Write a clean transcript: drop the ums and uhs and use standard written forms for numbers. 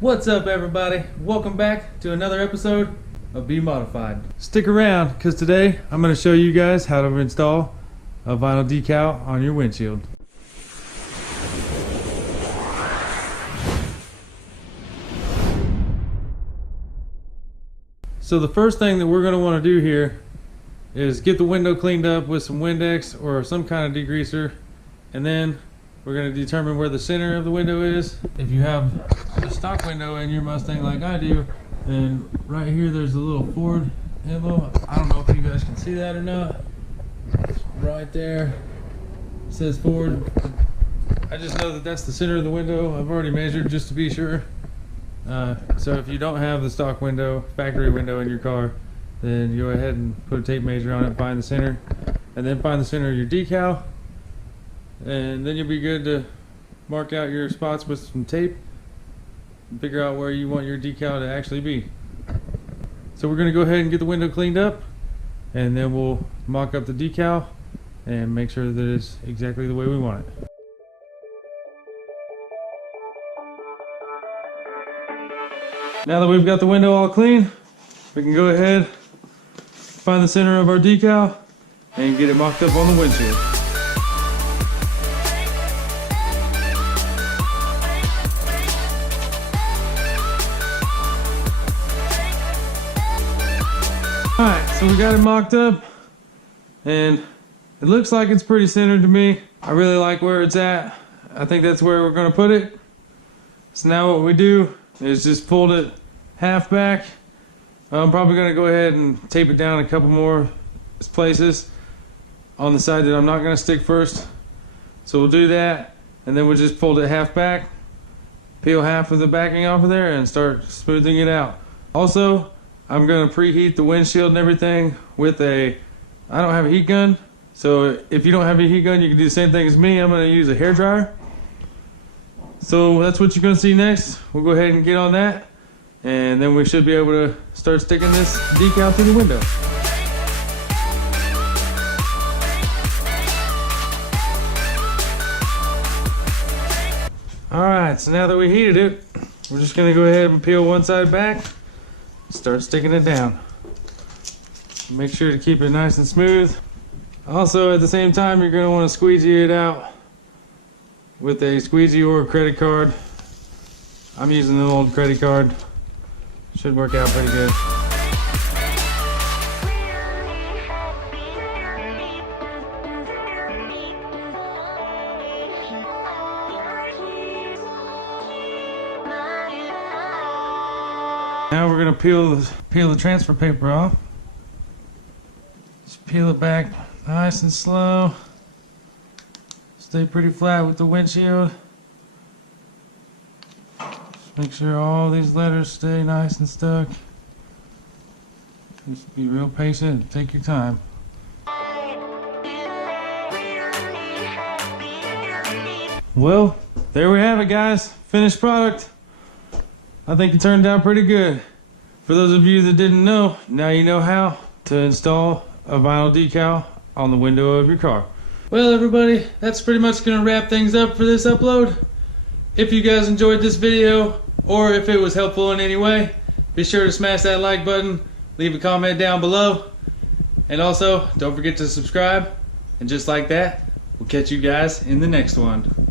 What's up, everybody? Welcome back to another episode of Be Modified. Stick around, because today I'm going to show you guys how to install a vinyl decal on your windshield. So the first thing that we're going to want to do here is get the window cleaned up with some Windex or some kind of degreaser, and then we're going to determine where the center of the window is. If you have a stock window in your Mustang like I do, then right here there's a little Ford emblem. I don't know if you guys can see that or not. It's right there. It says Ford. I just know that that's the center of the window. I've already measured just to be sure. So if you don't have the stock window, factory window in your car, then go ahead and put a tape measure on it, find the center, and then find the center of your decal. And then you'll be good to mark out your spots with some tape and figure out where you want your decal to actually be. So we're going to go ahead and get the window cleaned up, and then we'll mock up the decal and make sure that it's exactly the way we want it. Now that we've got the window all clean, we can go ahead, find the center of our decal, and get it mocked up on the windshield. Alright, so we got it mocked up, and it looks like it's pretty centered to me. I really like where it's at. I think that's where we're going to put it. So now what we do is just fold it half back. I'm probably going to go ahead and tape it down a couple more places on the side that I'm not going to stick first. So we'll do that, and then we'll just fold it half back, peel half of the backing off of there, and start smoothing it out. Also, I'm going to preheat the windshield and everything with I don't have a heat gun, so if you don't have a heat gun, you can do the same thing as me. I'm going to use a hairdryer. So that's what you're going to see next. We'll go ahead and get on that, and then we should be able to start sticking this decal through the window. Alright, so now that we heated it, we're just going to go ahead and peel one side back, start sticking it down. Make sure to keep it nice and smooth. Also, at the same time, you're going to want to squeegee it out with a squeegee or a credit card. I'm using an old credit card. Should work out pretty good. Now we're going to peel the transfer paper off. Just peel it back nice and slow. Stay pretty flat with the windshield. Just make sure all these letters stay nice and stuck. Just be real patient and take your time. Well, there we have it, guys. Finished product. I think it turned out pretty good. For those of you that didn't know, now you know how to install a vinyl decal on the window of your car. Well, everybody, that's pretty much going to wrap things up for this upload. If you guys enjoyed this video, or if it was helpful in any way, be sure to smash that like button, leave a comment down below, and also don't forget to subscribe. And just like that, we'll catch you guys in the next one.